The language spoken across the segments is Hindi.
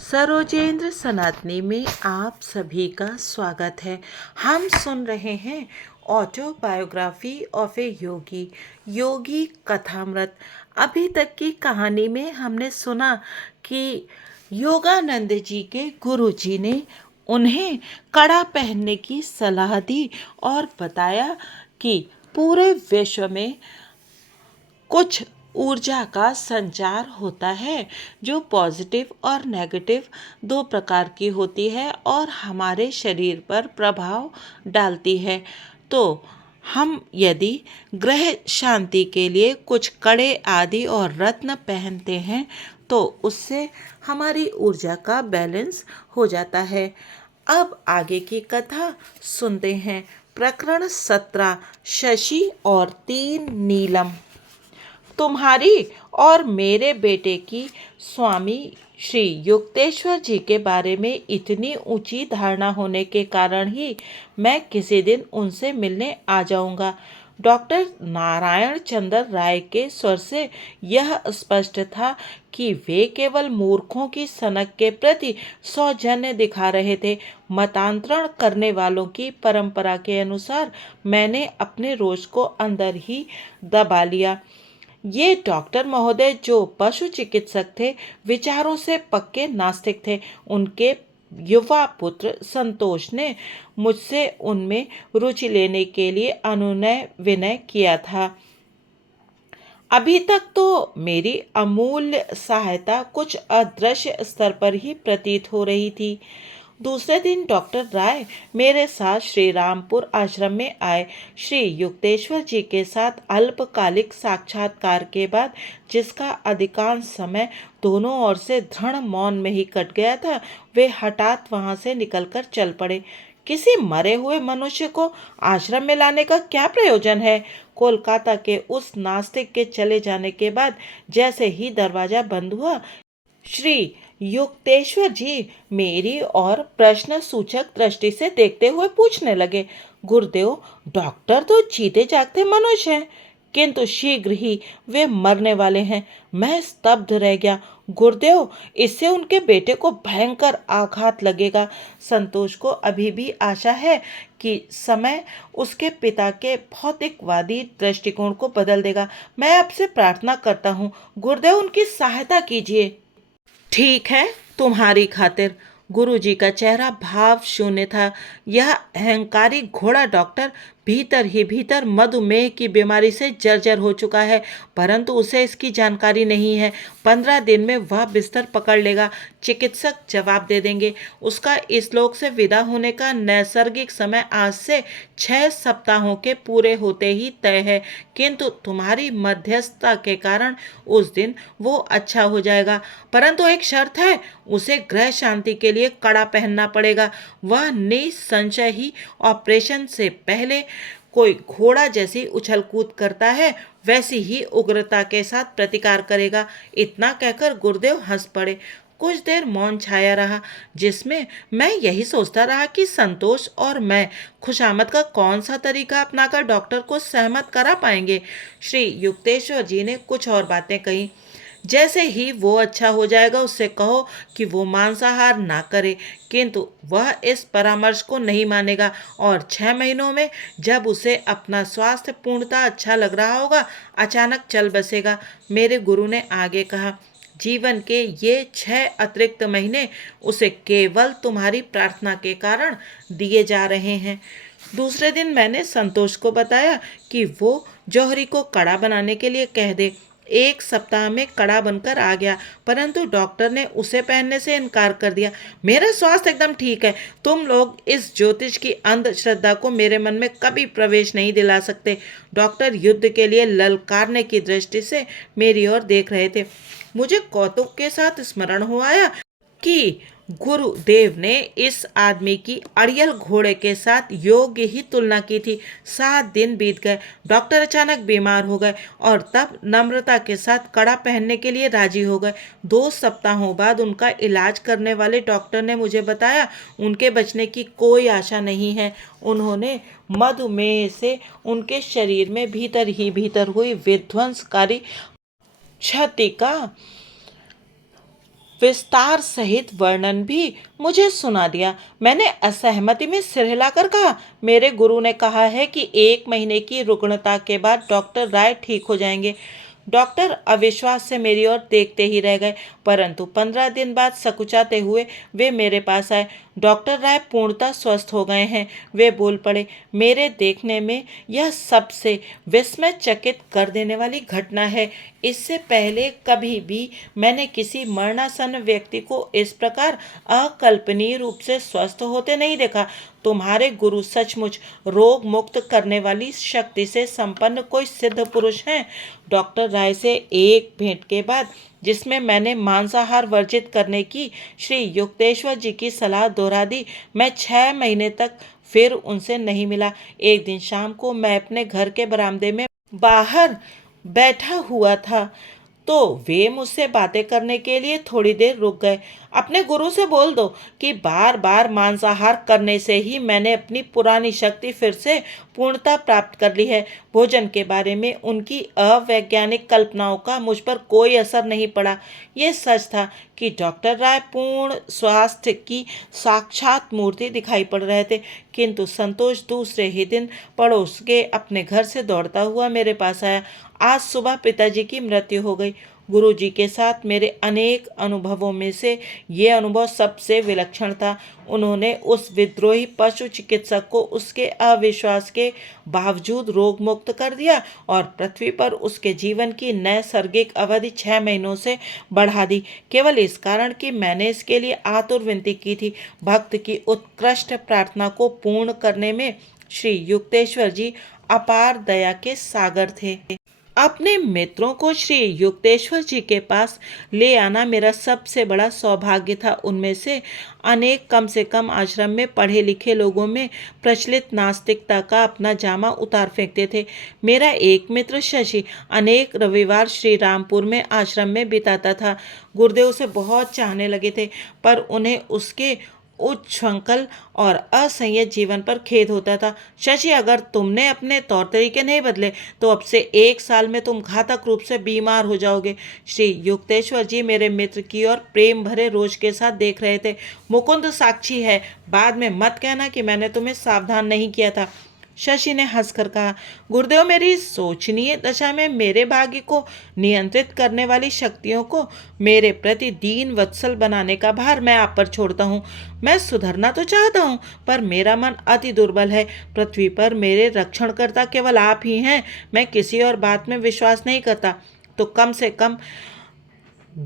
सरोजेंद्र सनातनी में आप सभी का स्वागत है। हम सुन रहे हैं ऑटोबायोग्राफी ऑफ ए योगी, योगी कथामृत। अभी तक की कहानी में हमने सुना कि योगानंद जी के गुरु जी ने उन्हें कड़ा पहनने की सलाह दी और बताया कि पूरे विश्व में कुछ ऊर्जा का संचार होता है जो पॉजिटिव और नेगेटिव दो प्रकार की होती है और हमारे शरीर पर प्रभाव डालती है। तो हम यदि ग्रह शांति के लिए कुछ कड़े आदि और रत्न पहनते हैं तो उससे हमारी ऊर्जा का बैलेंस हो जाता है। अब आगे की कथा सुनते हैं। प्रकरण 17, शशि और 3 नीलम। तुम्हारी और मेरे बेटे की स्वामी श्री युक्तेश्वर जी के बारे में इतनी ऊंची धारणा होने के कारण ही मैं किसी दिन उनसे मिलने आ जाऊंगा। डॉक्टर नारायण चंद्र राय के स्वर से यह स्पष्ट था कि वे केवल मूर्खों की सनक के प्रति सौजन्य दिखा रहे थे। मतांतरण करने वालों की परंपरा के अनुसार मैंने अपने रोष को अंदर ही दबा लिया। ये डॉक्टर महोदय जो पशु चिकित्सक थे, विचारों से पक्के नास्तिक थे। उनके युवा पुत्र संतोष ने मुझसे उनमें रुचि लेने के लिए अनुनय विनय किया था। अभी तक तो मेरी अमूल्य सहायता कुछ अदृश्य स्तर पर ही प्रतीत हो रही थी। दूसरे दिन डॉक्टर राय मेरे साथ श्री रामपुर आश्रम में आए। श्री युक्तेश्वर जी के साथ अल्पकालिक साक्षात्कार के बाद, जिसका अधिकांश समय दोनों ओर से दृढ़ मौन में ही कट गया था, वे हठात वहां से निकलकर चल पड़े। किसी मरे हुए मनुष्य को आश्रम में लाने का क्या प्रयोजन है? कोलकाता के उस नास्तिक के चले जाने के बाद जैसे ही दरवाजा बंद हुआ, श्री युक्तेश्वर जी मेरी और प्रश्न सूचक दृष्टि से देखते हुए पूछने लगे, गुरुदेव, डॉक्टर तो जीते जागते मनुष्य हैं, किंतु शीघ्र ही वे मरने वाले हैं। मैं स्तब्ध रह गया। गुरुदेव, इससे उनके बेटे को भयंकर आघात लगेगा। संतोष को अभी भी आशा है कि समय उसके पिता के भौतिकवादी दृष्टिकोण को बदल देगा। मैं आपसे प्रार्थना करता हूँ, गुरुदेव, उनकी सहायता कीजिए। ठीक है, तुम्हारी खातिर। गुरुजी का चेहरा भाव शून्य था। यह अहंकारी घोड़ा डॉक्टर भीतर ही भीतर मधुमेह की बीमारी से जर्जर हो चुका है, परंतु उसे इसकी जानकारी नहीं है। 15 दिन में वह बिस्तर पकड़ लेगा। चिकित्सक जवाब दे देंगे। उसका इस लोक से विदा होने का नैसर्गिक समय आज से 6 सप्ताहों के पूरे होते ही तय है, किंतु तुम्हारी मध्यस्थता के कारण उस दिन वो अच्छा हो जाएगा। परंतु एक शर्त है, उसे ग्रह शांति के लिए कड़ा पहनना पड़ेगा। वह निसंशय ही ऑपरेशन से पहले कोई घोड़ा जैसी उछल कूद करता है, वैसी ही उग्रता के साथ प्रतिकार करेगा। इतना कहकर गुरुदेव हंस पड़े। कुछ देर मौन छाया रहा, जिसमें मैं यही सोचता रहा कि संतोष और मैं खुशामद का कौन सा तरीका अपनाकर डॉक्टर को सहमत करा पाएंगे। श्री युक्तेश्वर जी ने कुछ और बातें कही। जैसे ही वो अच्छा हो जाएगा, उससे कहो कि वो मांसाहार ना करे, किंतु वह इस परामर्श को नहीं मानेगा और 6 महीनों में जब उसे अपना स्वास्थ्य पूर्णतः अच्छा लग रहा होगा, अचानक चल बसेगा। मेरे गुरु ने आगे कहा, जीवन के ये 6 अतिरिक्त महीने उसे केवल तुम्हारी प्रार्थना के कारण दिए जा रहे हैं। दूसरे दिन मैंने संतोष को बताया कि वो जौहरी को कड़ा बनाने के लिए कह दे। 1 सप्ताह में कड़ा बनकर आ गया, परंतु डॉक्टर ने उसे पहनने से इनकार कर दिया। मेरा स्वास्थ्य एकदम ठीक है। तुम लोग इस ज्योतिष की अंधश्रद्धा को मेरे मन में कभी प्रवेश नहीं दिला सकते। डॉक्टर युद्ध के लिए ललकारने की दृष्टि से मेरी ओर देख रहे थे। मुझे कौतुक के साथ स्मरण हो आया कि गुरुदेव ने इस आदमी की अड़ियल घोड़े के साथ योग्य ही तुलना की थी। 7 दिन बीत गए, डॉक्टर अचानक बीमार हो गए और तब नम्रता के साथ कड़ा पहनने के लिए राजी हो गए। 2 सप्ताहों बाद उनका इलाज करने वाले डॉक्टर ने मुझे बताया उनके बचने की कोई आशा नहीं है। उन्होंने मधुमेह से उनके शरीर में भीतर ही भीतर हुई विध्वंसकारी क्षति का विस्तार सहित वर्णन भी मुझे सुना दिया। मैंने असहमति में सिर हिलाकर कहा, मेरे गुरु ने कहा है कि 1 महीने की रुग्णता के बाद डॉक्टर राय ठीक हो जाएंगे। डॉक्टर अविश्वास से मेरी ओर देखते ही रह गए, परंतु 15 दिन बाद सकुचाते हुए वे मेरे पास आए। डॉक्टर राय पूर्णतः स्वस्थ हो गए हैं, वे बोल पड़े। मेरे देखने में यह सबसे विस्मयचकित कर देने वाली घटना है। इससे पहले कभी भी मैंने किसी मरणासन्न व्यक्ति को इस प्रकार अकल्पनीय रूप से स्वस्थ होते नहीं देखा। तुम्हारे गुरु सचमुच रोग मुक्त करने वाली शक्ति से संपन्न कोई सिद्ध पुरुष हैं। डॉक्टर राय से एक भेंट के बाद, जिसमें मैंने मांसाहार वर्जित करने की श्री युक्तेश्वर जी की सलाह दोहरा दी, मैं 6 महीने तक फिर उनसे नहीं मिला। एक दिन शाम को मैं अपने घर के बरामदे में बाहर बैठा हुआ था, तो वे मुझसे बातें करने के लिए थोड़ी देर रुक गए। अपने गुरु से बोल दो कि बार बार मांसाहार करने से ही मैंने अपनी पुरानी शक्ति फिर से पूर्णता प्राप्त कर ली है। भोजन के बारे में उनकी अवैज्ञानिक कल्पनाओं का मुझ पर कोई असर नहीं पड़ा। ये सच था कि डॉक्टर राय पूर्ण स्वास्थ्य की साक्षात मूर्ति दिखाई पड़ रहे थे, किंतु संतोष दूसरे ही दिन पड़ोस के अपने घर से दौड़ता हुआ मेरे पास आया। आज सुबह पिताजी की मृत्यु हो गई। गुरुजी के साथ मेरे अनेक अनुभवों में से ये अनुभव सबसे विलक्षण था। उन्होंने उस विद्रोही पशु चिकित्सक को उसके अविश्वास के बावजूद रोग मुक्त कर दिया और पृथ्वी पर उसके जीवन की नैसर्गिक अवधि 6 महीनों से बढ़ा दी, केवल इस कारण कि मैंने इसके लिए आतुर विनती की थी। भक्त की उत्कृष्ट प्रार्थना को पूर्ण करने में श्री युक्तेश्वर जी अपार दया के सागर थे। अपने मित्रों को श्री युक्तेश्वर जी के पास ले आना मेरा सबसे बड़ा सौभाग्य था। उनमें से अनेक कम से कम आश्रम में पढ़े लिखे लोगों में प्रचलित नास्तिकता का अपना जामा उतार फेंकते थे। मेरा एक मित्र शशि अनेक रविवार श्री रामपुर में आश्रम में बिताता था। गुरुदेव उसे बहुत चाहने लगे थे, पर उन्हें उसके उच्छृंखल और असंयत जीवन पर खेद होता था। शशि, अगर तुमने अपने तौर तरीके नहीं बदले तो अब से 1 साल में तुम घातक रूप से बीमार हो जाओगे। श्री युक्तेश्वर जी मेरे मित्र की ओर प्रेम भरे रोष के साथ देख रहे थे। मुकुंद साक्षी है, बाद में मत कहना कि मैंने तुम्हें सावधान नहीं किया था। शशि ने हंसकर कहा, गुरुदेव, मेरी शोचनीय दशा में मेरे भाग्य को नियंत्रित करने वाली शक्तियों को मेरे प्रति दीन वत्सल बनाने का भार मैं आप पर छोड़ता हूँ। मैं सुधरना तो चाहता हूँ, पर मेरा मन अति दुर्बल है। पृथ्वी पर मेरे रक्षणकर्ता केवल आप ही हैं। मैं किसी और बात में विश्वास नहीं करता। तो कम से कम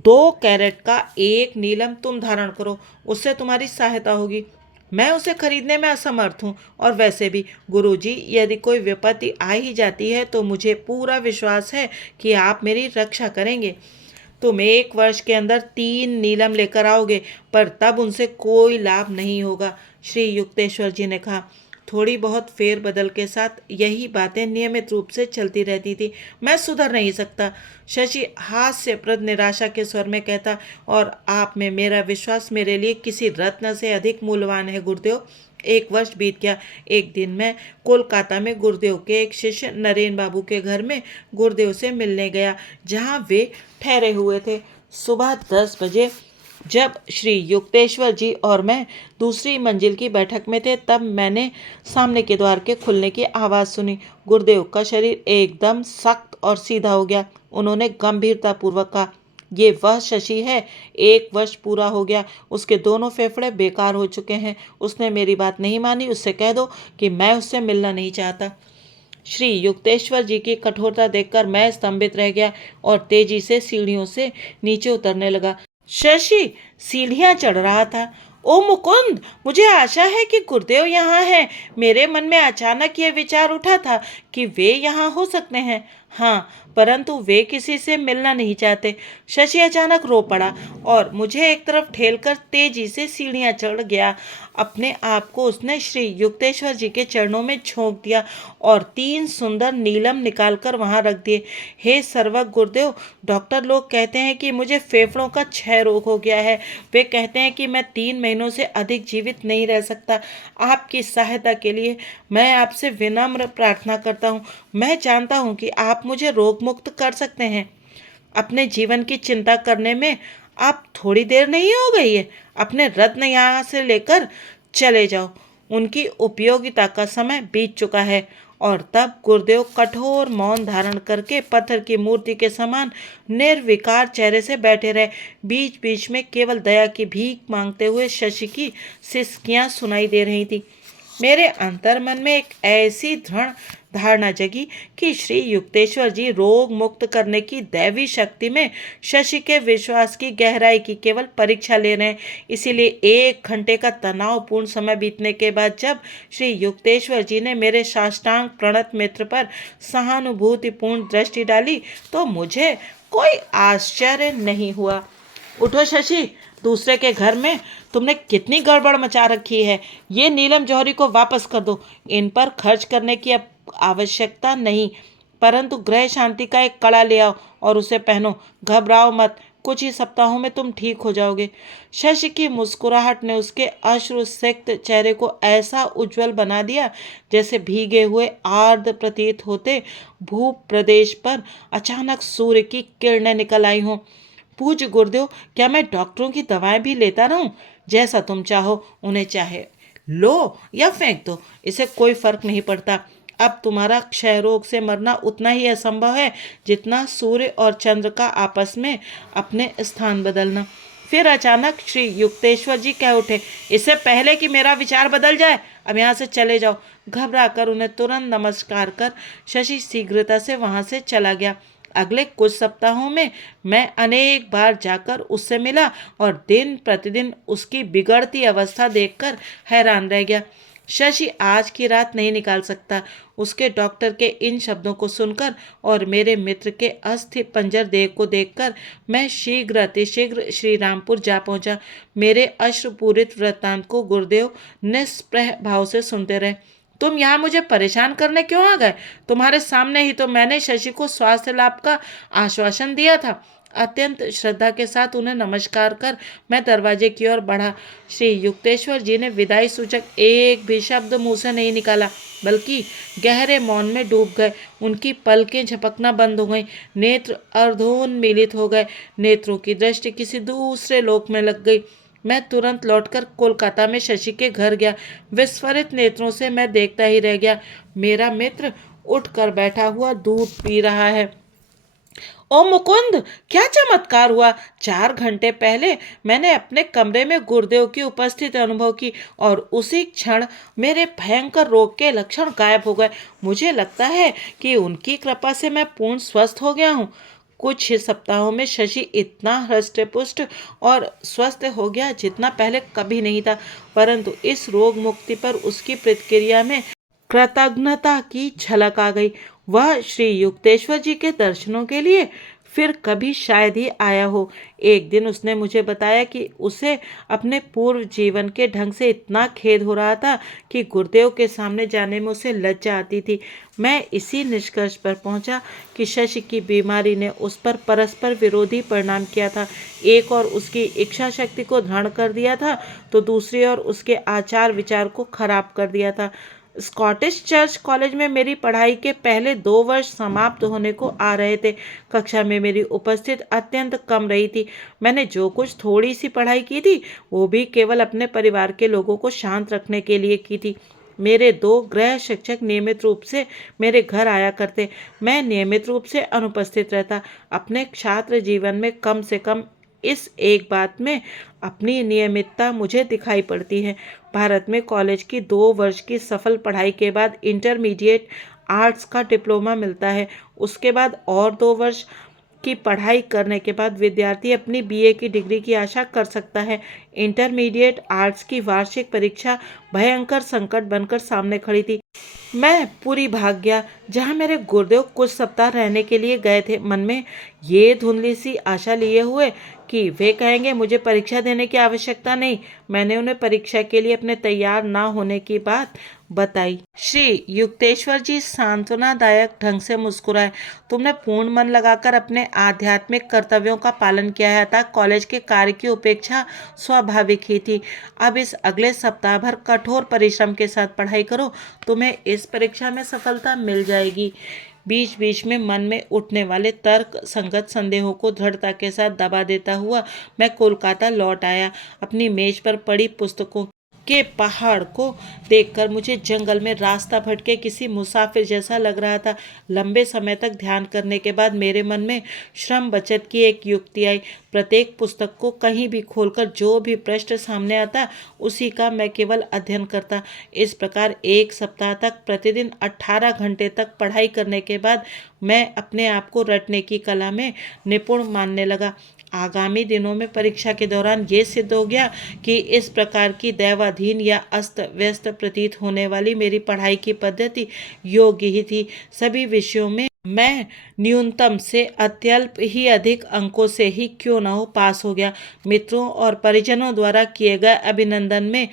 2 कैरेट का एक नीलम तुम धारण करो, उससे तुम्हारी सहायता होगी। मैं उसे खरीदने में असमर्थ हूँ, और वैसे भी गुरुजी, यदि कोई विपत्ति आ ही जाती है तो मुझे पूरा विश्वास है कि आप मेरी रक्षा करेंगे। तुम 1 वर्ष के अंदर 3 नीलम लेकर आओगे, पर तब उनसे कोई लाभ नहीं होगा, श्री युक्तेश्वर जी ने कहा। थोड़ी बहुत फेरबदल के साथ यही बातें नियमित रूप से चलती रहती थी। मैं सुधर नहीं सकता, शशि हास्यप्रद निराशा के स्वर में कहता, और आप में मेरा विश्वास मेरे लिए किसी रत्न से अधिक मूल्यवान है गुरुदेव। 1 वर्ष बीत गया। एक दिन मैं कोलकाता में गुरुदेव के एक शिष्य नरेन बाबू के घर में गुरुदेव से मिलने गया, जहाँ वे ठहरे हुए थे। सुबह 10 बजे जब श्री युक्तेश्वर जी और मैं दूसरी मंजिल की बैठक में थे, तब मैंने सामने के द्वार के खुलने की आवाज़ सुनी। गुरुदेव का शरीर एकदम सख्त और सीधा हो गया। उन्होंने गंभीरतापूर्वक कहा, ये वह शशि है, 1 वर्ष पूरा हो गया, उसके दोनों फेफड़े बेकार हो चुके हैं। उसने मेरी बात नहीं मानी। उससे कह दो कि मैं उससे मिलना नहीं चाहता। श्री युक्तेश्वर जी की कठोरता देखकर मैं स्तंभित रह गया और तेजी से सीढ़ियों से नीचे उतरने लगा। शशि सीढ़ियां चढ़ रहा था। ओ मुकुंद, मुझे आशा है कि गुरुदेव यहाँ हैं। मेरे मन में अचानक यह विचार उठा था कि वे यहाँ हो सकते हैं। हाँ, परंतु वे किसी से मिलना नहीं चाहते। शशि अचानक रो पड़ा और मुझे एक तरफ ठेलकर तेजी से सीढ़ियां चढ़ गया। अपने आप को उसने श्री युक्तेश्वर जी के चरणों में झोंक दिया और 3 सुंदर नीलम निकालकर वहां रख दिए। हे सर्वज्ञ गुरुदेव, डॉक्टर लोग कहते हैं कि मुझे फेफड़ों का क्षय रोग हो गया है। वे कहते हैं कि मैं 3 महीनों से अधिक जीवित नहीं रह सकता। आपकी सहायता के लिए मैं आपसे विनम्र प्रार्थना करता हूँ। मैं जानता हूँ कि आप मुझे रोग मुक्त कर सकते हैं। अपने जीवन की चिंता करने में अब थोड़ी देर नहीं हो गई है? अपने रत्न यहाँ से लेकर चले जाओ। उनकी उपयोगिता का समय बीत चुका है। और तब गुरुदेव कठोर मौन धारण करके पत्थर की मूर्ति के समान निर्विकार चेहरे से बैठे रहे। बीच बीच में केवल दया की भीख मांगते हुए शशि की सिसकियां सुनाई दे रही थी। मेरे अंतर्मन में एक ऐसी दृढ़ धारणा जगी कि श्री युक्तेश्वर जी रोग मुक्त करने की दैवी शक्ति में शशि के विश्वास की गहराई की केवल परीक्षा ले रहे हैं। इसीलिए 1 घंटे का तनावपूर्ण समय बीतने के बाद जब श्री युक्तेश्वर जी ने मेरे साष्टांग प्रणत मित्र पर सहानुभूतिपूर्ण दृष्टि डाली तो मुझे कोई आश्चर्य नहीं हुआ। उठो शशि, दूसरे के घर में तुमने कितनी गड़बड़ मचा रखी है। ये नीलम जौहरी को वापस कर दो। इन पर खर्च करने की अब आवश्यकता नहीं, परंतु गृह शांति का एक कड़ा ले आओ और उसे पहनो। घबराओ मत, कुछ ही सप्ताहों में तुम ठीक हो जाओगे। शशि की मुस्कुराहट ने उसके अश्रुसिक्त चेहरे को ऐसा उज्जवल बना दिया जैसे भीगे हुए आर्द्र प्रतीत होते भूप प्रदेश पर अचानक सूर्य की किरणें निकल आई हों। पूज्य गुरुदेव, क्या मैं डॉक्टरों की दवाएं भी लेता रहूं? जैसा तुम चाहो, उन्हें चाहे लो या फेंक दो, इसे कोई फर्क नहीं पड़ता। अब तुम्हारा क्षय रोग से मरना उतना ही असंभव है जितना सूर्य और चंद्र का आपस में अपने स्थान बदलना। फिर अचानक श्री युक्तेश्वर जी कह उठे, इससे पहले कि मेरा विचार बदल जाए, अब यहाँ से चले जाओ। घबरा कर उन्हें तुरंत नमस्कार कर शशि शीघ्रता से वहाँ से चला गया। अगले कुछ सप्ताहों में मैं अनेक बार जाकर उससे मिला और दिन प्रतिदिन उसकी बिगड़ती अवस्था देखकर हैरान रह गया। शशि आज की रात नहीं निकाल सकता। उसके डॉक्टर के इन शब्दों को सुनकर और मेरे मित्र के अस्थि पंजर देह को देखकर मैं शीघ्र अतिशीघ्र श्री रामपुर जा पहुंचा। मेरे अश्रुपूरित वृत्तांत को गुरुदेव निष्प्रह भाव से सुनते रहे। तुम यहाँ मुझे परेशान करने क्यों आ गए? तुम्हारे सामने ही तो मैंने शशि को स्वास्थ्य लाभ का आश्वासन दिया था। अत्यंत श्रद्धा के साथ उन्हें नमस्कार कर मैं दरवाजे की ओर बढ़ा। श्री युक्तेश्वर जी ने विदाई सूचक एक भी शब्द मुंह से नहीं निकाला, बल्कि गहरे मौन में डूब गए। उनकी पलकें झपकना बंद हो गईं, नेत्र अर्धोन्मीलित हो गए, नेत्रों की दृष्टि किसी दूसरे लोक में लग गई। मैं तुरंत लौटकर कोलकाता में शशि के घर गया। विस्फारित नेत्रों से मैं देखता ही रह गया। मेरा मित्र उठकर बैठा हुआ दूध पी रहा है। ओ मुकुंद, क्या चमत्कार हुआ! 4 घंटे पहले मैंने अपने कमरे में गुरुदेव की उपस्थिति अनुभव की और उसी क्षण मेरे भयंकर रोग के लक्षण गायब हो गए। मुझे लगता है कि उनकी कृपा से मैं पूर्ण स्वस्थ हो गया हूँ। कुछ ही सप्ताहों में शशि इतना हृष्टपुष्ट और स्वस्थ हो गया जितना पहले कभी नहीं था, परंतु इस रोग मुक्ति पर उसकी प्रतिक्रिया में कृतज्ञता की झलक आ गई। वह श्री युक्तेश्वर जी के दर्शनों के लिए फिर कभी शायद ही आया हो। एक दिन उसने मुझे बताया कि उसे अपने पूर्व जीवन के ढंग से इतना खेद हो रहा था कि गुरुदेव के सामने जाने में उसे लज्जा आती थी। मैं इसी निष्कर्ष पर पहुंचा कि शशि की बीमारी ने उस पर परस्पर विरोधी परिणाम किया था। एक और उसकी इच्छा शक्ति को दृढ़ कर दिया था, तो दूसरी ओर उसके आचार विचार को खराब कर दिया था। स्कॉटिश चर्च कॉलेज में मेरी पढ़ाई के पहले 2 वर्ष समाप्त होने को आ रहे थे। कक्षा में मेरी उपस्थिति अत्यंत कम रही थी। मैंने जो कुछ थोड़ी सी पढ़ाई की थी वो भी केवल अपने परिवार के लोगों को शांत रखने के लिए की थी। मेरे 2 गृह शिक्षक नियमित रूप से मेरे घर आया करते। मैं नियमित रूप से अनुपस्थित रहता। अपने छात्र जीवन में कम से कम इस एक बात में अपनी नियमितता मुझे दिखाई पड़ती है। भारत में कॉलेज की 2 वर्ष की सफल पढ़ाई के बाद इंटरमीडिएट आर्ट्स का डिप्लोमा मिलता है। उसके बाद और 2 वर्ष की पढ़ाई करने के बाद विद्यार्थी अपनी बीए की डिग्री की आशा कर सकता है। इंटरमीडिएट आर्ट्स की वार्षिक परीक्षा भयंकर संकट बनकर सामने खड़ी थी। मैं पूरी भाग गया जहाँ मेरे गुरुदेव कुछ सप्ताह रहने के लिए गए थे, मन में ये धुंधली सी आशा लिए हुए कि वे कहेंगे मुझे परीक्षा देने की आवश्यकता नहीं। मैंने उन्हें परीक्षा के लिए अपने तैयार ना होने की बात बताई। श्री युक्तेश्वर जी सांत्वनादायक ढंग से मुस्कुराए। तुमने पूर्ण मन लगाकर अपने आध्यात्मिक कर्तव्यों का पालन किया है, अतः कॉलेज के कार्य की उपेक्षा स्वाभाविक ही थी। अब इस अगले सप्ताह भर कठोर परिश्रम के साथ पढ़ाई करो, तुम्हें इस परीक्षा में सफलता मिल जाएगी। बीच बीच में मन में उठने वाले तर्क संगत संदेहों को दृढ़ता के साथ दबा देता हुआ मैं कोलकाता लौट आया। अपनी मेज पर पड़ी पुस्तकों के पहाड़ को देखकर मुझे जंगल में रास्ता भटके किसी मुसाफिर जैसा लग रहा था। लंबे समय तक ध्यान करने के बाद मेरे मन में श्रम बचत की एक युक्ति आई। प्रत्येक पुस्तक को कहीं भी खोलकर जो भी प्रश्न सामने आता उसी का मैं केवल अध्ययन करता। इस प्रकार 1 सप्ताह तक प्रतिदिन 18 घंटे तक पढ़ाई करने के बाद मैं अपने आप को रटने की कला में निपुण मानने लगा। आगामी दिनों में परीक्षा के दौरान ये सिद्ध हो गया कि इस प्रकार की दैवाधीन या अस्त व्यस्त प्रतीत होने वाली मेरी पढ़ाई की पद्धति योग्य ही थी। सभी विषयों में मैं न्यूनतम से अत्यल्प ही अधिक अंकों से ही क्यों न हो पास हो गया। मित्रों और परिजनों द्वारा किए गए अभिनंदन में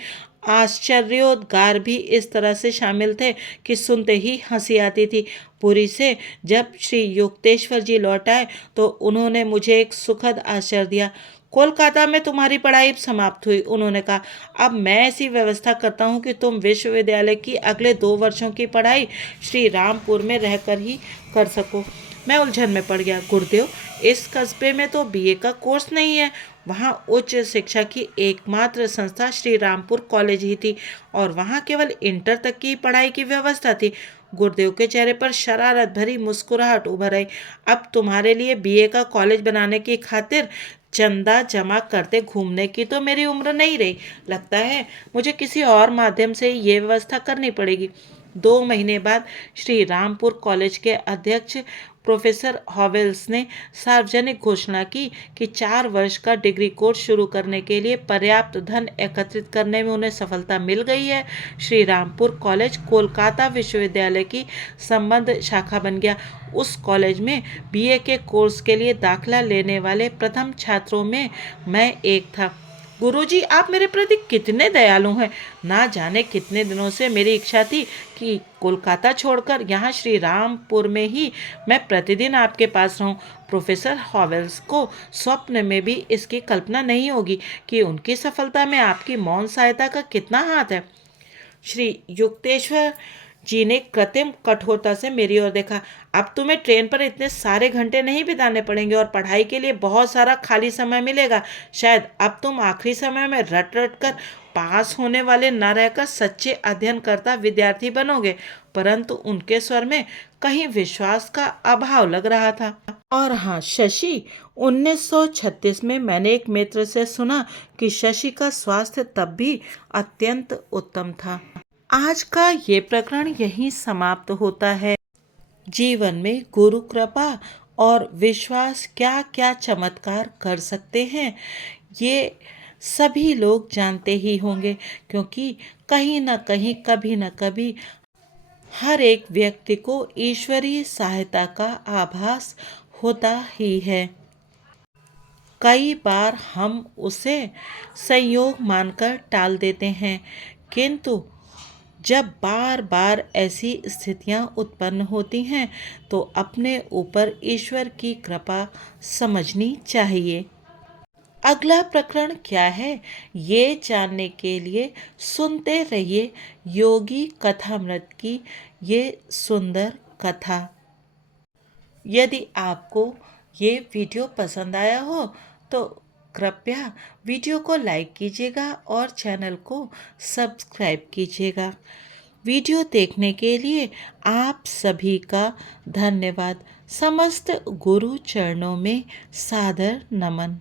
आश्चर्योद्गार भी इस तरह से शामिल थे कि सुनते ही हंसी आती थी। पुरी से जब श्री युक्तेश्वर जी लौट आए तो उन्होंने मुझे एक सुखद आश्चर्य दिया। कोलकाता में तुम्हारी पढ़ाई समाप्त हुई, उन्होंने कहा। अब मैं ऐसी व्यवस्था करता हूँ कि तुम विश्वविद्यालय की अगले 2 वर्षों की पढ़ाई श्री रामपुर में रहकर ही कर सको। मैं उलझन में पड़ गया। गुरुदेव, इस कस्बे में तो बीए का कोर्स नहीं है। वहाँ उच्च शिक्षा की एकमात्र संस्था श्री रामपुर कॉलेज ही थी और वहाँ केवल इंटर तक की पढ़ाई की व्यवस्था थी। गुरुदेव के चेहरे पर शरारत भरी मुस्कुराहट उभर आई। अब तुम्हारे लिए बीए का कॉलेज बनाने की खातिर चंदा जमा करते घूमने की तो मेरी उम्र नहीं रही। लगता है मुझे किसी और माध्यम से ये व्यवस्था करनी पड़ेगी। 2 महीने बाद श्री रामपुर कॉलेज के अध्यक्ष प्रोफेसर हॉवेल्स ने सार्वजनिक घोषणा की कि 4 वर्ष का डिग्री कोर्स शुरू करने के लिए पर्याप्त धन एकत्रित करने में उन्हें सफलता मिल गई है। श्री रामपुर कॉलेज कोलकाता विश्वविद्यालय की संबंध शाखा बन गया। उस कॉलेज में बीए के कोर्स के लिए दाखिला लेने वाले प्रथम छात्रों में मैं एक था। गुरुजी, आप मेरे प्रति कितने दयालु हैं। ना जाने कितने दिनों से मेरी इच्छा थी कि कोलकाता छोड़कर यहाँ श्री रामपुर में ही मैं प्रतिदिन आपके पास रहूं। प्रोफेसर हॉवेल्स को स्वप्न में भी इसकी कल्पना नहीं होगी कि उनकी सफलता में आपकी मौन सहायता का कितना हाथ है। श्री युक्तेश्वर जी ने कृत्रिम कठोरता से मेरी ओर देखा। अब तुम्हें ट्रेन पर इतने सारे घंटे नहीं बिताने पड़ेंगे और पढ़ाई के लिए बहुत सारा खाली समय मिलेगा। शायद अब तुम आखिरी समय में रट रट कर पास होने वाले न रहकर सच्चे अध्ययनकर्ता विद्यार्थी बनोगे। परंतु उनके स्वर में कहीं विश्वास का अभाव लग रहा था। और हाँ शशि, 1936 में मैंने एक मित्र से सुना कि शशि का स्वास्थ्य तब भी अत्यंत उत्तम था। आज का ये प्रकरण यहीं समाप्त होता है। जीवन में गुरु कृपा और विश्वास क्या क्या चमत्कार कर सकते हैं ये सभी लोग जानते ही होंगे, क्योंकि कहीं न कहीं कभी न कभी हर एक व्यक्ति को ईश्वरीय सहायता का आभास होता ही है। कई बार हम उसे संयोग मानकर टाल देते हैं, किंतु जब बार बार ऐसी स्थितियां उत्पन्न होती हैं तो अपने ऊपर ईश्वर की कृपा समझनी चाहिए। अगला प्रकरण क्या है ये जानने के लिए सुनते रहिए योगी कथामृत की ये सुंदर कथा। यदि आपको ये वीडियो पसंद आया हो तो कृपया वीडियो को लाइक कीजिएगा और चैनल को सब्सक्राइब कीजिएगा। वीडियो देखने के लिए आप सभी का धन्यवाद। समस्त गुरु चरणों में सादर नमन।